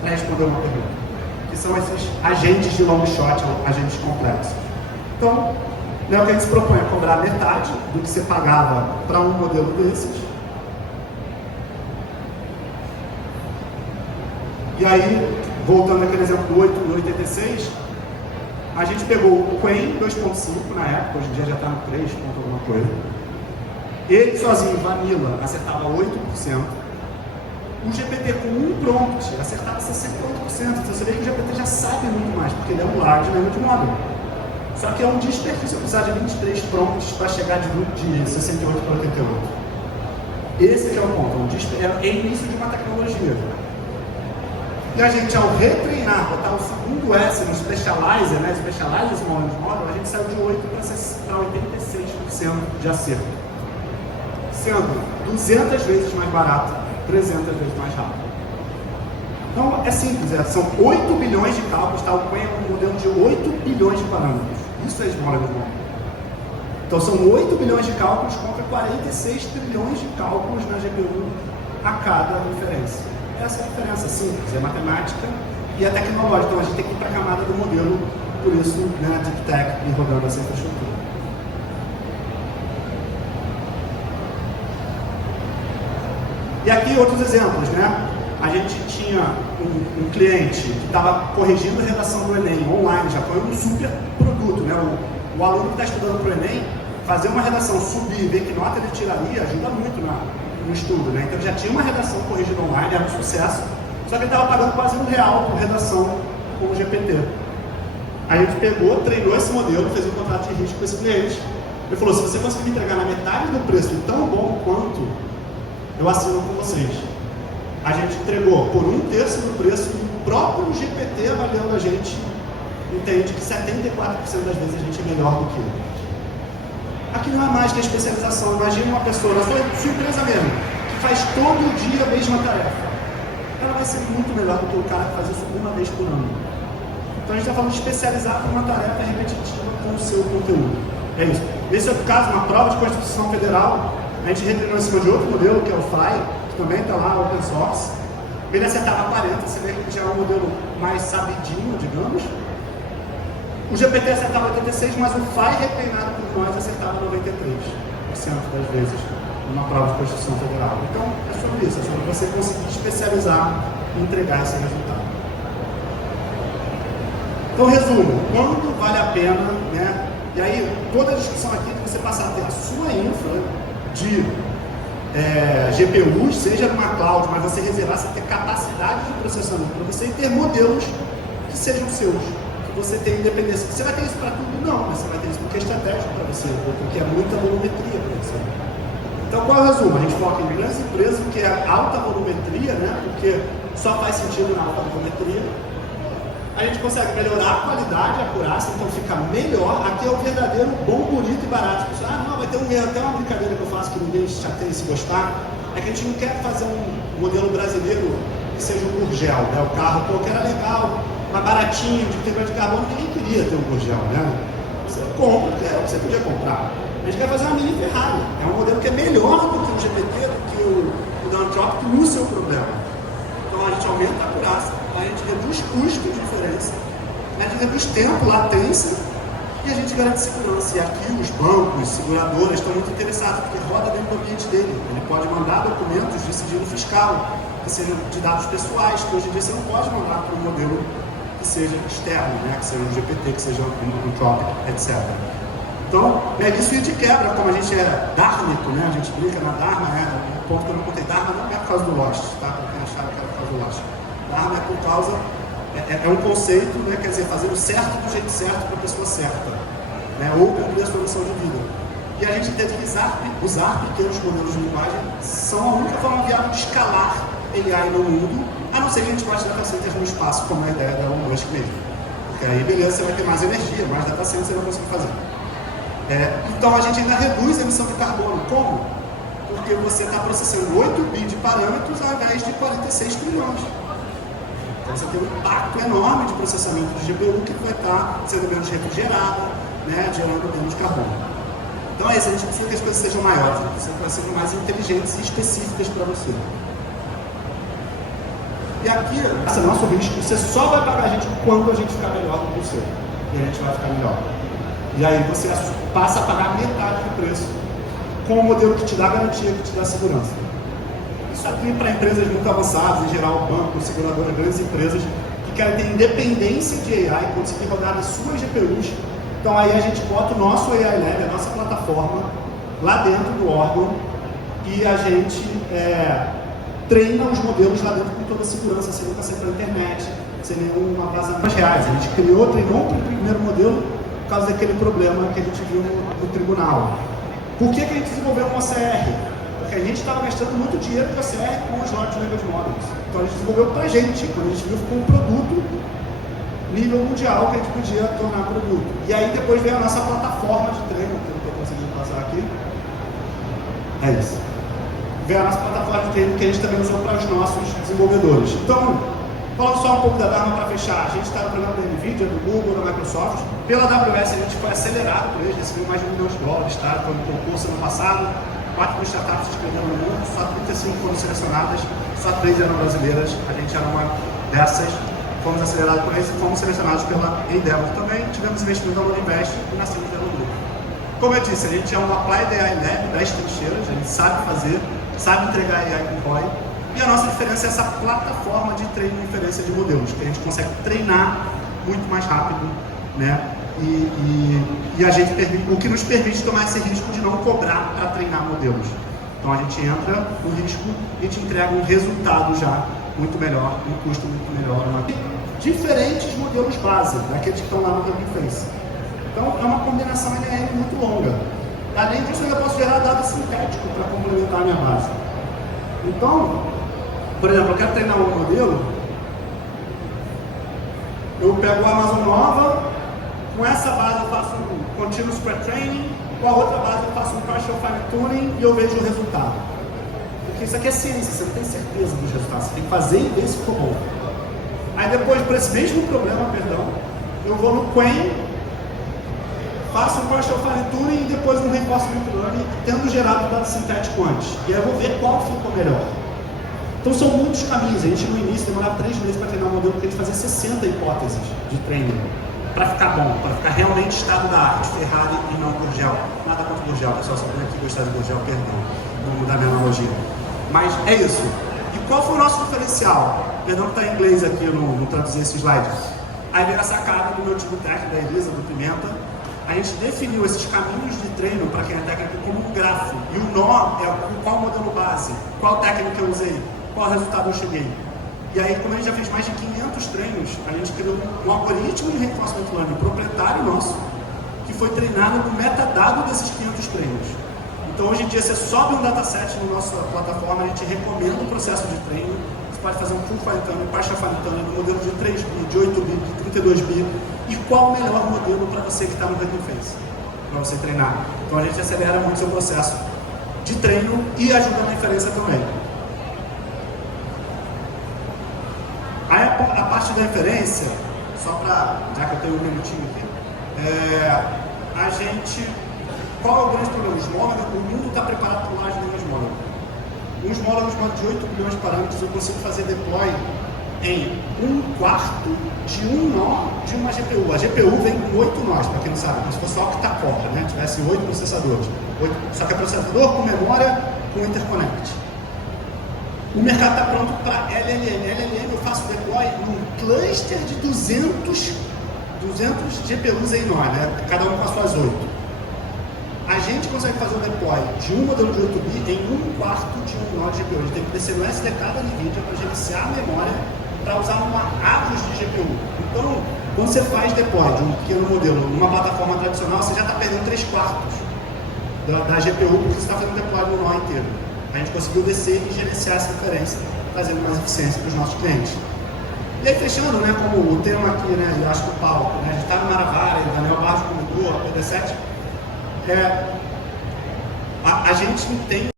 para responder uma pergunta, que são esses agentes de long shot, ou agentes complexos. Então, né, o que a gente se propõe é cobrar metade do que você pagava para um modelo desses. E aí, voltando àquele exemplo do 8 e 86, a gente pegou o Qwen 2.5 na época, hoje em dia já está no 3 ponto alguma coisa. Ele sozinho, vanilla, acertava 8%. O GPT com um prompt acertava 68%. Então você vê que o GPT já sabe muito mais, porque ele é um large language model. Só que é um desperdício precisar de 23 prompts para chegar de 68 para 88. Esse que é o ponto, é o início de uma tecnologia. E a gente, ao retreinar, botar o segundo S no Specializer, né, Specializer Small Language Model, a gente saiu de 8 para 86% de acerto. Sendo 200 vezes mais barato, 300 vezes mais rápido. Então, é simples, são 8 bilhões de cálculos, tá? O Qwen é um modelo de 8 bilhões de parâmetros. Isso é Small Language Model. Então, são 8 bilhões de cálculos contra 46 trilhões de cálculos na GPU a cada inferência. Essa é a diferença simples, é matemática e é tecnológica. Então, a gente tem que ir para a camada do modelo, por isso, né, a Deep Tech e rodando essa infraestrutura. E aqui outros exemplos, né? A gente tinha um cliente que estava corrigindo a redação do Enem online, já foi um super produto, né? O aluno que está estudando para o Enem, fazer uma redação, subir e ver que nota ele tiraria, ajuda muito no estudo, né? Então já tinha uma redação corrigida online, era um sucesso, só que ele estava pagando quase R$1 por redação com o GPT. Aí a gente pegou, treinou esse modelo, fez um contrato de risco com esse cliente. Ele falou, se você conseguir me entregar na metade do preço tão bom quanto, eu assino com vocês. A gente entregou por 1/3 do preço e o próprio GPT avaliando a gente entende que 74% das vezes a gente é melhor do que ele. Aqui não é mais que a especialização. Imagina uma pessoa, na sua empresa mesmo, que faz todo dia a mesma tarefa. Ela vai ser muito melhor do que o cara que faz isso uma vez por ano. Então a gente está falando de especializar por uma tarefa repetitiva com o seu conteúdo. É isso. Nesse outro caso, uma prova de Constituição Federal, a gente retreinou em cima de outro modelo, que é o Fly, que também está lá, open source. Ele acertava 40, você vê que já é um modelo mais sabidinho, digamos. O GPT acertava 86, mas o Fly retreinado por nós acertava 93% das vezes numa prova de Constituição Federal. Então, é sobre isso, é sobre você conseguir especializar e entregar esse resultado. Então, resumo, quando vale a pena, né? E aí, toda a discussão aqui é que você passar a ter a sua infra de GPUs, seja numa cloud, mas você reservar, você ter capacidade de processamento para você e ter modelos que sejam seus. Você tem independência. Você vai ter isso para tudo? Não, mas você vai ter isso porque é estratégico para você, porque é muita volumetria para você. Então, qual é o resumo? A gente foca em grandes empresas, que é alta volumetria, né? Porque só faz sentido na alta volumetria. A gente consegue melhorar a qualidade, a acurácia, então fica melhor. Aqui é o verdadeiro bom, bonito e barato. Não, vai ter um erro, até uma brincadeira que eu faço que ninguém chateia se gostar, é que a gente não quer fazer um modelo brasileiro que seja um Gurgel, né? O carro, pô, que era legal, mais baratinho, de fibra de carbono, ninguém queria ter um Gurgel, né? Você compra, porque é o que você podia comprar. A gente quer fazer uma mini Ferrari. É um modelo que é melhor do que o GPT, do que o da Anthropic no seu problema. Então a gente aumenta a acurácia, a gente reduz custo de diferença, a gente reduz tempo, latência e a gente garante segurança. E aqui os bancos, seguradoras estão muito interessados, porque roda dentro do ambiente dele. Ele pode mandar documentos de sigilo fiscal, que sejam de dados pessoais, que hoje em dia você não pode mandar para um modelo que seja externo, né? Que seja um GPT, que seja um Anthropic, etc. Então, isso ia de quebra, como a gente é dármico, né? A gente brinca na Dharma, um ponto que eu não contei, Dharma não é por causa do Lost, tá? Para quem achava que era por causa do Lost. Dharma é por causa, é um conceito, né? Quer dizer, fazer o certo do jeito certo para a pessoa certa, né? Ou cumprir a sua missão de vida. E a gente entende que usar pequenos modelos de linguagem são a única forma viável de escalar AI no mundo, a não ser que a gente bote data centers no espaço, como é a ideia da Elon Musk mesmo. Porque aí, beleza, você vai ter mais energia, mais data centers você vai conseguir fazer. Então a gente ainda reduz a emissão de carbono. Como? Porque você está processando 8 bi de parâmetros ao invés de 46 trilhões. Então você tem um impacto enorme de processamento de GPU que vai estar sendo menos refrigerada, né, gerando menos carbono. Então é isso, a gente precisa que as coisas sejam maiores, que elas sejam mais inteligentes e específicas para você. E aqui, esse é o nosso risco, você só vai pagar a gente quando a gente ficar melhor do que o seu. E a gente vai ficar melhor. E aí você passa a pagar metade do preço com um modelo que te dá garantia, que te dá segurança. Isso aqui para empresas muito avançadas, em geral bancos, seguradoras, grandes empresas, que querem ter independência de AI, conseguir rodar as suas GPUs. Então aí a gente bota o nosso AI Lab, a nossa plataforma, lá dentro do órgão, e a gente treina os modelos lá dentro com toda a segurança, sem nunca sair pela internet, sem nenhuma vazamento reais. A gente treinou o primeiro modelo por causa daquele problema que a gente viu no tribunal. Por que a gente desenvolveu um OCR? Porque a gente estava gastando muito dinheiro com OCR com os Large Language Models. Então a gente desenvolveu para a gente, quando a gente viu ficou um produto nível mundial que a gente podia tornar produto. E aí depois veio a nossa plataforma de treino, que eu não estou conseguindo passar aqui. É isso. Veio a nossa plataforma de treino que a gente também usou para os nossos desenvolvedores. Então, falando só um pouco da Dharma para fechar, a gente está no programa da NVIDIA, do Google, da Microsoft. Pela AWS a gente foi acelerado por eles, recebeu mais de $1 milhão, tá? Foi um concurso ano passado, 4 mil startups se inscreveram no mundo, só 35 foram selecionadas, só 3 eram brasileiras, a gente era uma dessas. Fomos acelerados por eles e fomos selecionados pela Endeavor também. Tivemos investimento no Invest e nascemos dentro do grupo. Como eu disse, a gente é um Applied AI Lab das trincheiras, a gente sabe fazer, sabe entregar AI com ROI. E a nossa diferença é essa plataforma de treino e inferência de modelos, que a gente consegue treinar muito mais rápido, né? E a gente o que nos permite tomar esse risco de não cobrar para treinar modelos. Então a gente entra no risco e te entrega um resultado já muito melhor, um custo muito melhor. Diferentes modelos base, daqueles que estão lá no Hugging Face. Então é uma combinação NLM muito longa. Além disso, eu posso gerar dado sintético para complementar a minha base. Então, por exemplo, eu quero treinar um modelo, eu pego a Amazon Nova, com essa base eu faço um Continuous Pre-Training, com a outra base eu faço um Partial Fine Tuning e eu vejo o resultado. Porque isso aqui é ciência, você não tem certeza dos resultados, você tem que fazer e ver se ficou bom. Aí depois, para esse mesmo problema, eu vou no Qwen, faço um Partial Fine Tuning e depois um Reinforcement Learning, tendo gerado dado sintético antes. E aí eu vou ver qual ficou melhor. Então são muitos caminhos. A gente no início demorava 3 meses para treinar um modelo, porque a gente fazia 60 hipóteses de treino para ficar bom, para ficar realmente estado da arte, Ferrari e não Gurgel. Nada contra Gurgel, pessoal, só vem aqui gostar de Gurgel, perdão, vou mudar minha analogia. Mas é isso. E qual foi o nosso diferencial? Perdão que está em inglês aqui, eu não traduzi esse slide. Aí veio a sacada do meu time técnico, da Elisa, do Pimenta. A gente definiu esses caminhos de treino para quem é técnico como um grafo. E o nó é qual modelo base, qual técnica eu usei, qual resultado eu cheguei. E aí, como a gente já fez mais de 500 treinos, a gente criou um algoritmo de reinforcement learning proprietário nosso, que foi treinado no metadado desses 500 treinos. Então, hoje em dia, você sobe um dataset na nossa plataforma, a gente recomenda um processo de treino. Você pode fazer um full fine tuning, partial fine tuning, no modelo de 3 bi, de 8 bi, de 32 bi. E qual o melhor modelo para você que está no Hugging Face, para você treinar. Então, a gente acelera muito o seu processo de treino e ajuda na inferência também. Aí a parte da inferência, só para, já que eu tenho um minutinho aqui, qual é o grande problema? O mundo está preparado para o large language model. Uns modelos de 8 bilhões de parâmetros eu consigo fazer deploy em 1/4 de um nó de uma GPU. A GPU vem com 8 nós, para quem não sabe, como se fosse só octa-core, né? Tivesse 8 processadores. Só que é processador com memória com interconnect. O mercado está pronto para LLM. LLM eu faço deploy num cluster de 200 GPUs em nó, né? Cada um com as suas 8. A gente consegue fazer o deploy de um modelo de 8 bi em 1/4 de um nó de GPU. A gente tem que descer no SDK da NVIDIA para gerenciar a memória para usar uma AVOS de GPU. Então, quando você faz deploy de um pequeno modelo numa plataforma tradicional, você já está perdendo 3/4 da GPU porque você está fazendo deploy no nó inteiro. A gente conseguiu descer e gerenciar essa diferença, trazendo mais eficiência para os nossos clientes. E aí, fechando, né, como o tema aqui, né, eu acho que o palco, né, a gente está no Maravara, o Daniel Barros comentou, a PD7, a gente tem